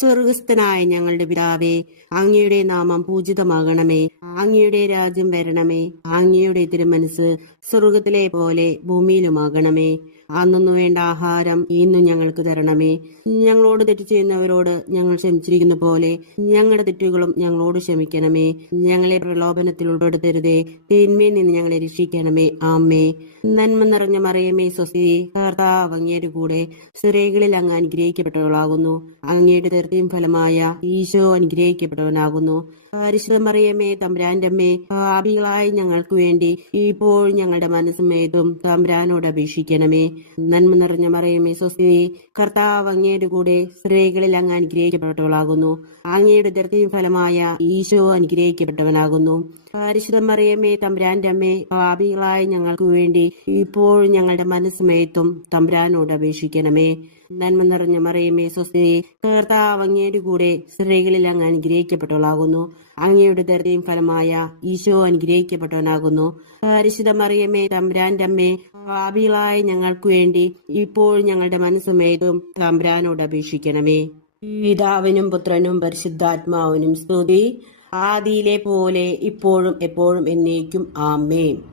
സ്വർഗസ്ഥനായ ഞങ്ങളുടെ പിതാവേ, അങ്ങയുടെ നാമം പൂജിതമാകണമേ. അങ്ങയുടെ രാജ്യം വരണമേ. അങ്ങയുടെ തിരുമനസ് സ്വർഗത്തിലെ പോലെ ഭൂമിയിലുമാകണമേ. അന്നു വേണ്ട ആഹാരം ഇന്നും ഞങ്ങൾക്ക് തരണമേ. ഞങ്ങളോട് തെറ്റ് ചെയ്യുന്നവരോട് ഞങ്ങൾ ക്ഷമിച്ചിരിക്കുന്ന പോലെ ഞങ്ങളുടെ തെറ്റുകളും ഞങ്ങളോട് ക്ഷമിക്കണമേ. ഞങ്ങളെ പ്രലോഭനത്തിൽ ഉൾപ്പെടുത്തരുതേ, തിന്മയിൽ നിന്ന് ഞങ്ങളെ രക്ഷിക്കണമേ. ആമേ. നന്മ നിറഞ്ഞ മറിയമേ, സ്വസ്തി, കർത്താവ് അങ്ങയുടെ കൂടെ, സ്ത്രീകളിൽ അങ്ങ് അനുഗ്രഹിക്കപ്പെട്ടവളാകുന്നു. അങ്ങയുടെ ഉദരത്തിൻ ഫലമായ ഈശോ അനുഗ്രഹിക്കപ്പെട്ടവനാകുന്നു. പരിശുദ്ധ മറിയമേ, തമ്പുരാന്റെ അമ്മേ, പാപികളായ ഞങ്ങൾക്ക് വേണ്ടി ഇപ്പോൾ ഞങ്ങളുടെ മനസ്സമേതും തമ്പുരാനോട് അപേക്ഷിക്കണമേ. നന്മ നിറഞ്ഞ മറിയമേ, സ്വസ്തി, കർത്താവ് അങ്ങയുടെ കൂടെ, സ്ത്രീകളിൽ അങ്ങ് അനുഗ്രഹിക്കപ്പെട്ടവളാകുന്നു. അങ്ങയുടെ ഉദരത്തിൻ ഫലമായ ഈശോ അനുഗ്രഹിക്കപ്പെട്ടവനാകുന്നു. പരിശുദ്ധ മറിയമേ, തമ്പുരാന്റെ അമ്മേ, പാപികളായ ഞങ്ങൾക്ക് വേണ്ടി ഇപ്പോൾ ഞങ്ങളുടെ മനസ്സമേത്തും തമ്പുരാനോട് അപേക്ഷിക്കണമേ. നന്മ നിറഞ്ഞ മറിയമേ, സ്വസ്തി, കർത്താവ് അങ്ങയുടെ കൂടെ, സ്ത്രീകളിൽ അങ്ങ് അനുഗ്രഹിക്കപ്പെട്ടവളാകുന്നു. അങ്ങയുടെ ഉദരത്തിൻ ഫലമായ ഈശോ അനുഗ്രഹിക്കപ്പെട്ടവനാകുന്നു. പരിശുദ്ധ മറിയമേ, തമ്പുരാന്റെ അമ്മേ, പാപികളായ ഞങ്ങൾക്ക് വേണ്ടി ഇപ്പോൾ ഞങ്ങളുടെ മനസ്സമേതും തമ്പുരാനോട് അപേക്ഷിക്കണമേ. പിതാവിനും പുത്രനും പരിശുദ്ധാത്മാവിനും സ്തുതി, ആദിയിലെ പോലെ ഇപ്പോഴും എപ്പോഴും എന്നേക്കും. ആമേൻ.